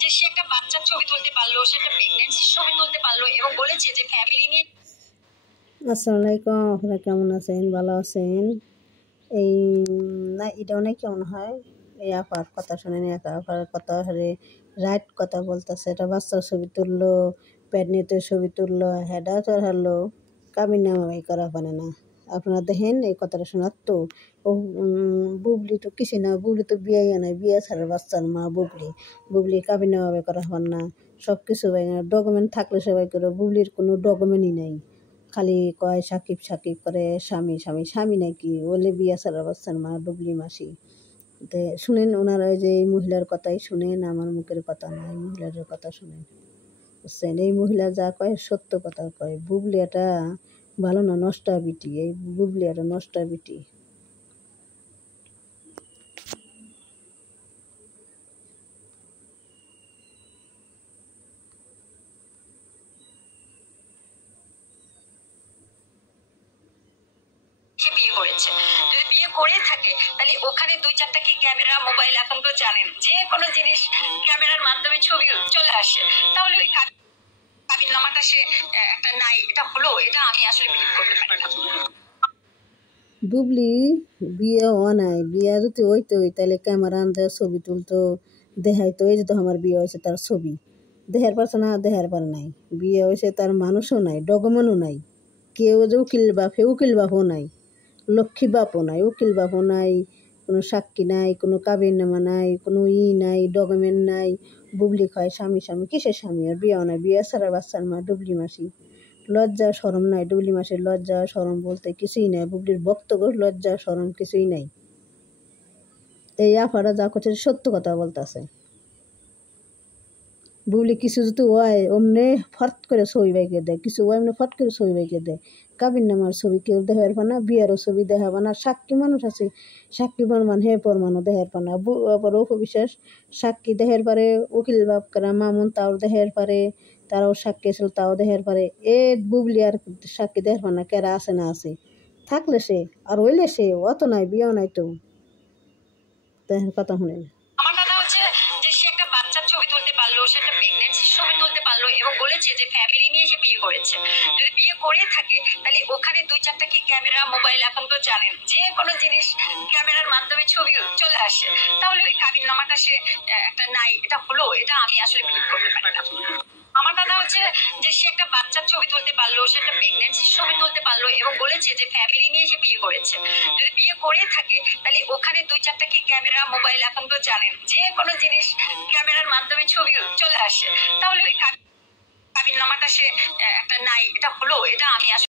যে সে একটা বাচ্চার ছবি তুলতে পারলো, সে একটা প্রেগন্যান্সির ছবি তুলতে পারলো এবং বলেছে যে ফ্যামিলি নিয়ে। আসসালামু আলাইকুম, আপনারা কেমন আছেন? ভালো আছেন? এই না এটা অনেক কেমন হয় এই আপার কথা শুনেন, এক আপার কথা হলে রাইট কথা বলতেছে। এটা বাচ্চার ছবি তুললো, প্যাডনেটের ছবি তুললো, হেডা চর হারলো, কাবিন নামাই করা পারে না। আপনারা দেখেন এই কথাটা শোনার তো ও বুবলি তো কিছু না, বুবলি তো বিয়ে নাই, বিয়ে ছাড়া বাচ্চার মা বুবলি কাবিন নামাবে করা পার না, সব কিছু ডকুমেন্ট থাকলে সবাই করে, বুবলির কোনো ডকুমেন্টই নাই, খালি কয় সাকিব সাকিব করে, স্বামী স্বামী স্বামী নাকি বলে বিয়া ছাড়া বাচ্চার মা ডুবলি মাসি। তো শুনেন ওনারা যে এই মহিলার কথাই শুনেন, আমার মুখের কথা না, এই মহিলার কথা শুনেন, বুঝছেন? এই মহিলা যা কয় সত্য কথা কয়। বুবলি একটা ভালো না, নষ্টা বিটি, এই বুবলি একটা নষ্টা বিটি। বিয়ে করেছে, যদি বিয়ে করে থাকে তাহলে ওখানে দুই চারটা কি ক্যামেরা, মোবাইল, এখন তো জানেন যে কোনো জিনিস ক্যামেরার মাধ্যমে ছবি চলে আসে, তাহলে ওই কাবিন নামাটা সে একটা নাই, এটা হলো, এটা আমি আসলে বিলিভ করতে পারি না। বুবলি বিয়ে হওয়া নাই, বিয়ে যদি হইতো তাহলে ক্যামেরা আনতে ছবি তুলতো, দেখাইতো এই যদি আমার বিয়ে হয়েছে তার ছবি দেখার পারছে না, দেখার পার নাই। বিয়ে হয়েছে তার মানুষও নাই, ডকুমেন্টও নাই, কেউ যে উকিল বাপও নাই, লক্ষ্মী বাপও নাই, উকিল বাপও নাই, কোনো সাক্ষী নাই, কোনো কাবিননামা নাই, কোনো নাই, ডকুমেন্ট নাই। বুবলি কয় স্বামী স্বামী, কিসের স্বামী? আর বিয়েও নাই, বিয়ে ছাড়া বাচ্চার মা ডুবলি মাসি। লজ্জা শরম নাই ডুবলি মাসির, লজ্জা শরম বলতে কিছুই নাই। বুবলির বক্তব্য লজ্জা শরম কিছুই নাই। এই আফারা যা করছে সত্য কথা বলতেছে। বুবলি কিছু যদি হয় অমনে ফট করে ছবি বাইকে দেয়, কিছু হয় এমনি ফট করে ছবি বাইকে দেয়। কাবিন নামার ছবি কেউ দেখার পা না, বিয়ারও ছবি দেখাবো না। সাক্ষী মানুষ আছে, সাক্ষী প্রমাণ হে প্রমাণও দেখার পা না। আবার অপবিশ্বাস সাক্ষী দেখার পারে, উকিল বাপ করা মামুন তাও দেখার পারে, তারাও সাক্ষী ছিল তাও দেখার পারে। এ বুবলি আর সাক্ষী দেখার পা না, কেরা আছে না আছে থাকলে সে আর হইলে সে অত নাই, বিয়েও নাই তো। দেখার কথা শুনেন। আমার কথা হচ্ছে যে সে একটা বাচ্চার ছবি তুলতে পারলো, সে একটা প্রেগন্যান্সির ছবি তুলতে পারলো এবং বলেছে যে ফ্যামিলি নিয়ে সে বিয়ে করেছে, যদি বিয়ে করে থাকে তাহলে ওখানে দুই চারটা কি ক্যামেরা, মোবাইল, এখন তো জানেন যে কোনো জিনিস ক্যামেরার মাধ্যমে ছবি চলে আসে, তাহলে ওই কাবিন নামাটা সে একটা নাই, এটা হলো, এটা আমি আসলে বিলিভ করতে পারি না। আমার কথা হচ্ছে যে সে একটা বাচ্চার ছবি তুলতে পারলো, সে একটা প্রেগন্যান্সির ছবি তুলতে পারলো এবং বলেছে যে ফ্যামিলি নিয়ে সে বিয়ে করেছে, যদি বিয়ে করে থাকে তাহলে ওখানে দুই চারটা কি ক্যামেরা, মোবাইল, এখন তো জানেন যে কোনো জিনিস ক্যামেরার মাধ্যমে ছবি চলে আসে, তাহলে ওই কাবিন নামাটা সে একটা নাই, এটা হলো, এটা আমি আসলে